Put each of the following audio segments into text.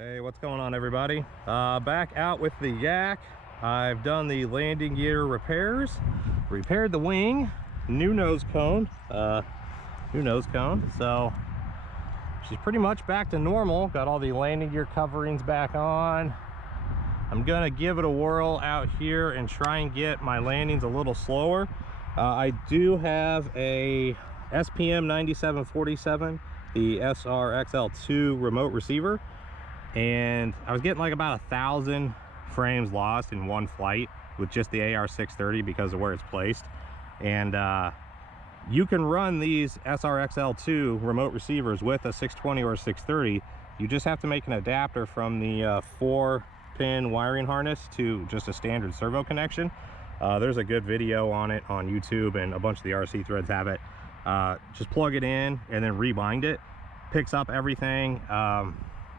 Hey, what's going on, everybody? Back out with the Yak. I've done the landing gear repairs, repaired the wing, new nose cone, so she's pretty much back to normal. Got all the landing gear coverings back on. I'm gonna give it a whirl out here and try and get my landings a little slower. I do have a SPM 9747, the SRXL2 remote receiver, and I was getting like about 1,000 frames lost in one flight with just the AR630 because of where it's placed. And you can run these SRXL2 remote receivers with a 620 or a 630. You just have to make an adapter from the 4-pin wiring harness to just a standard servo connection. There's a good video on it on YouTube, and a bunch of the RC threads have it. Just plug it in and then rebind it. Picks up everything.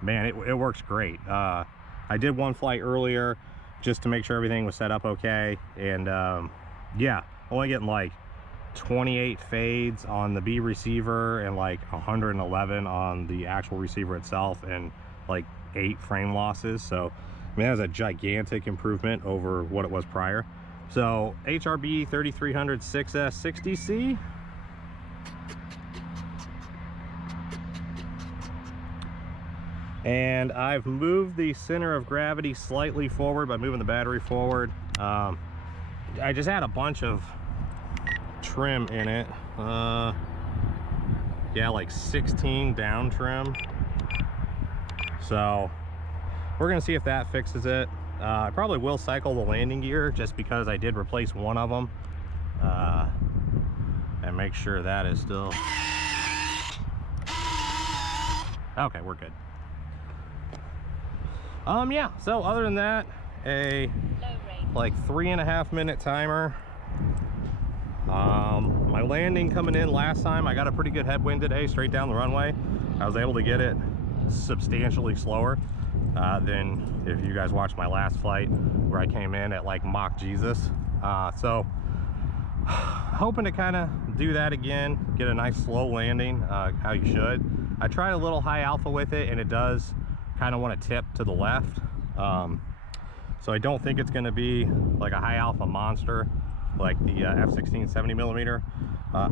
Man, it works great. I did one flight earlier just to make sure everything was set up okay, and yeah, only getting like 28 fades on the B receiver and like 111 on the actual receiver itself, and like 8 frame losses. So I mean, that was a gigantic improvement over what it was prior. So HRB 3300 6S 60C. And I've moved the center of gravity slightly forward by moving the battery forward. I just had a bunch of trim in it. Yeah, like 16 down trim. So we're gonna see if that fixes it. I probably will cycle the landing gear just because I did replace one of them, and make sure that is still okay. We're good. Yeah, so other than that, a like 3.5 minute timer. My landing coming in last time, I got a pretty good headwind today straight down the runway. I was able to get it substantially slower than if you guys watched my last flight where I came in at like Mach Jesus. So hoping to kind of do that again, get a nice slow landing, how you should. I tried a little high alpha with it, and it does kind of want to tip to the left. So I don't think it's going to be like a high alpha monster like the F-16 70mm.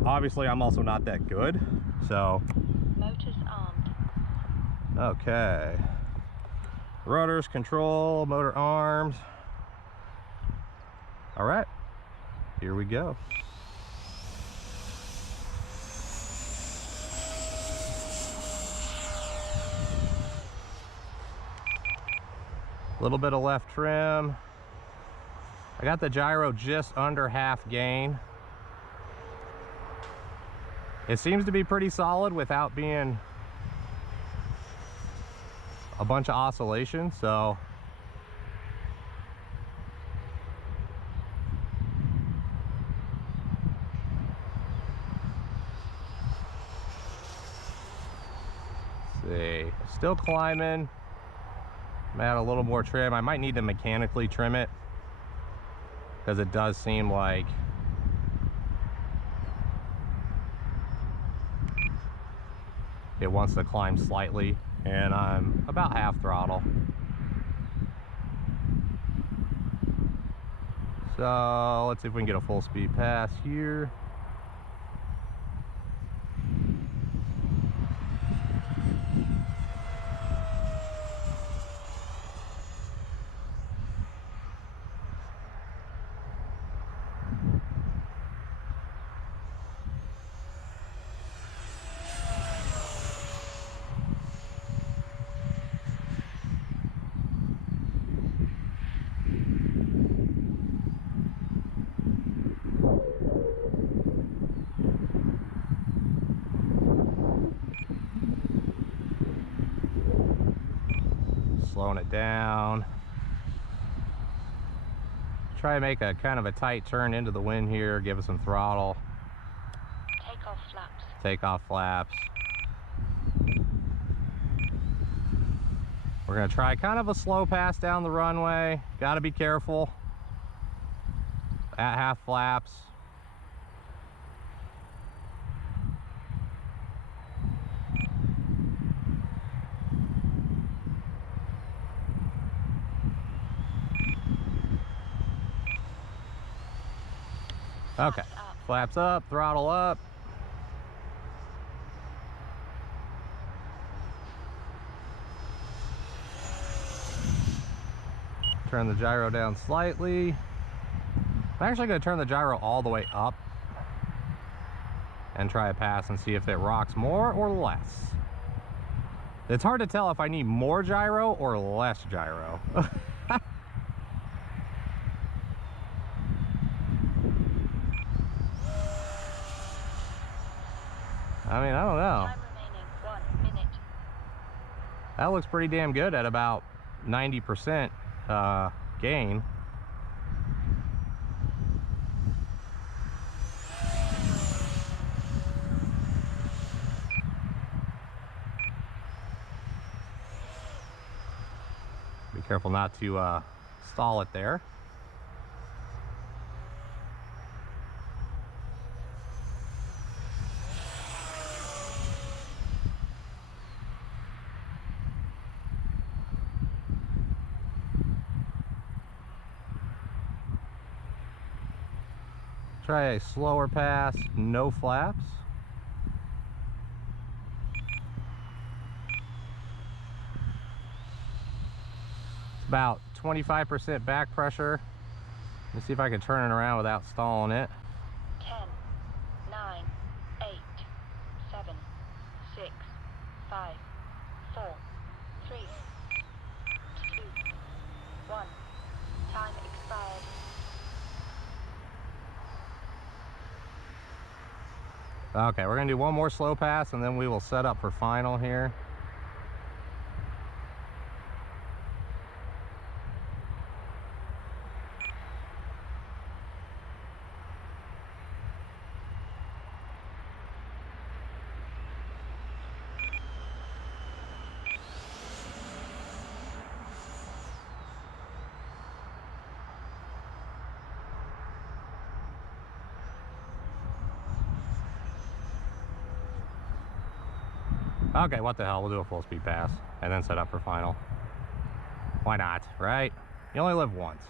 Obviously I'm also not that good, so motors armed. Okay, rotors control, motor armed. All right, here we go. A little bit of left trim. I got the gyro just under half gain. It seems to be pretty solid without being a bunch of oscillation, so let's see. Still climbing. I'm at a little more trim. I might need to mechanically trim it because it does seem like it wants to climb slightly, and I'm about half throttle. So let's see if we can get a full speed pass here. Slowing it down. Try to make a kind of a tight turn into the wind here, give it some throttle. Takeoff flaps. Takeoff flaps. We're gonna try kind of a slow pass down the runway. Gotta be careful. At half flaps. Okay, Flaps up. flaps up, throttle up. Turn the gyro down slightly. I'm actually going to turn the gyro all the way up and try a pass and see if it rocks more or less. It's hard to tell if I need more gyro or less gyro. I mean, I don't know. Time remaining 1 minute. That looks pretty damn good at about 90% gain. Be careful not to stall it there. Try a slower pass, no flaps. It's about 25% back pressure. Let's see if I can turn it around without stalling it. 10, 9, 8, 7, 6, 5, 4, 3, 2, 1. Time expired. Okay, we're gonna do one more slow pass and then we will set up for final here. Okay, what the hell, we'll do a full speed pass and then set up for final. Why not, right? You only live once.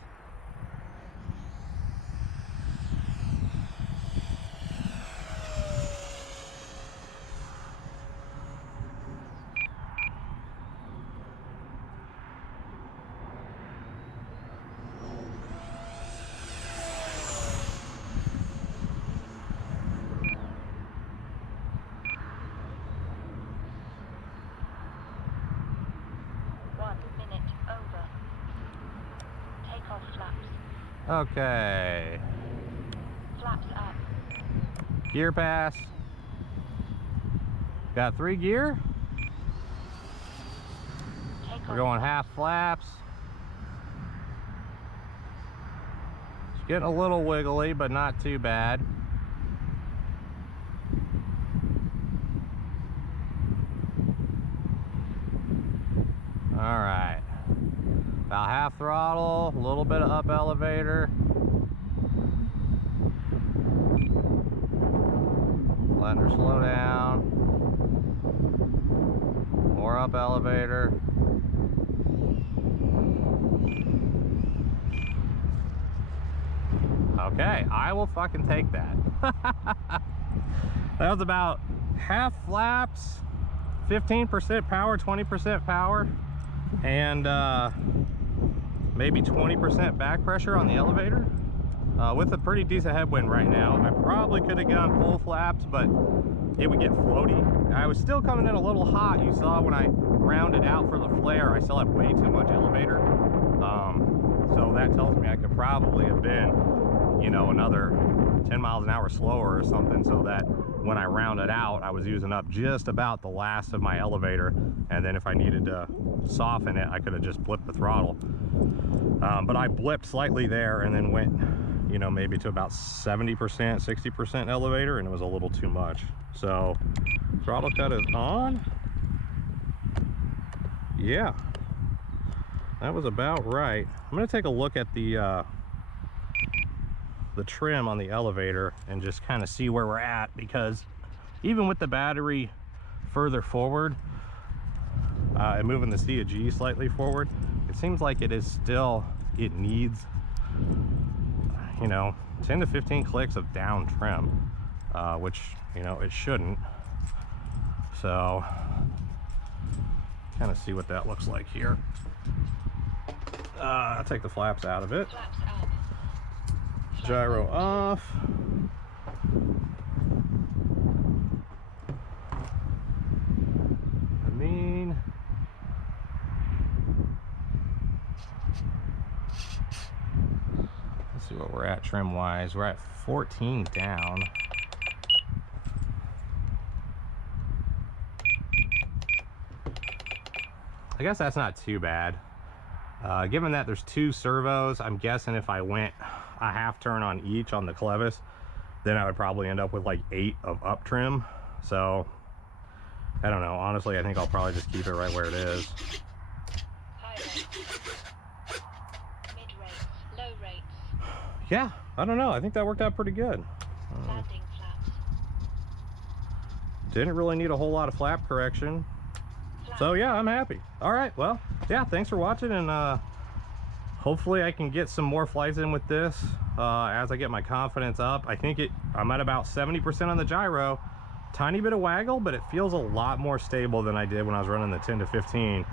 Okay. Flaps up. Gear pass. Got 3 gear. We're going half flaps. It's getting a little wiggly, but not too bad. All right. About half throttle, a little bit of up elevator. Letting her slow down. More up elevator. Okay, I will fucking take that. That was about half flaps, 15% power, 20% power, and maybe 20% back pressure on the elevator. With a pretty decent headwind right now. I probably could have gone full flaps, but it would get floaty. I was still coming in a little hot. You saw when I rounded out for the flare, I still had way too much elevator. So that tells me I could probably have been, you know, another 10 miles an hour slower or something, so that when I rounded out, I was using up just about the last of my elevator. And then if I needed to soften it, I could have just blipped the throttle. But I blipped slightly there and then went, you know, maybe to about 70%, 60% elevator, and it was a little too much. So throttle cut is on. Yeah, that was about right. I'm gonna take a look at the trim on the elevator and just kind of see where we're at, because even with the battery further forward and moving the C of G slightly forward, it seems like it is still, it needs, you know, 10 to 15 clicks of down trim, which, you know, it shouldn't. So kind of see what that looks like here. I'll take the flaps out of it. Flaps up. Gyro off. I mean, let's see what we're at trim wise. We're at 14 down. I guess that's not too bad. Given that there's 2 servos, I'm guessing if I went a half turn on each on the clevis, then I would probably end up with like 8 of up trim. So I don't know. Honestly, I think I'll probably just keep it right where it is. High rates. Mid rates. Low rates. Yeah, I don't know. I think that worked out pretty good. Landing flaps. Didn't really need a whole lot of flap correction. So yeah, I'm happy. All right, well, yeah, thanks for watching, and hopefully I can get some more flights in with this as I get my confidence up. I think I'm at about 70% on the gyro. Tiny bit of waggle, but it feels a lot more stable than I did when I was running the 10 to 15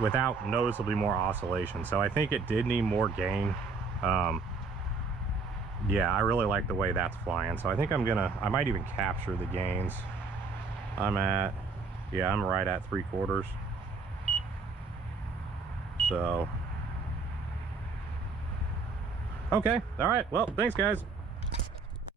without noticeably more oscillation. So I think it did need more gain. Yeah, I really like the way that's flying. So I think I might even capture the gains. I'm right at 3/4. So, okay. All right. Well, thanks guys.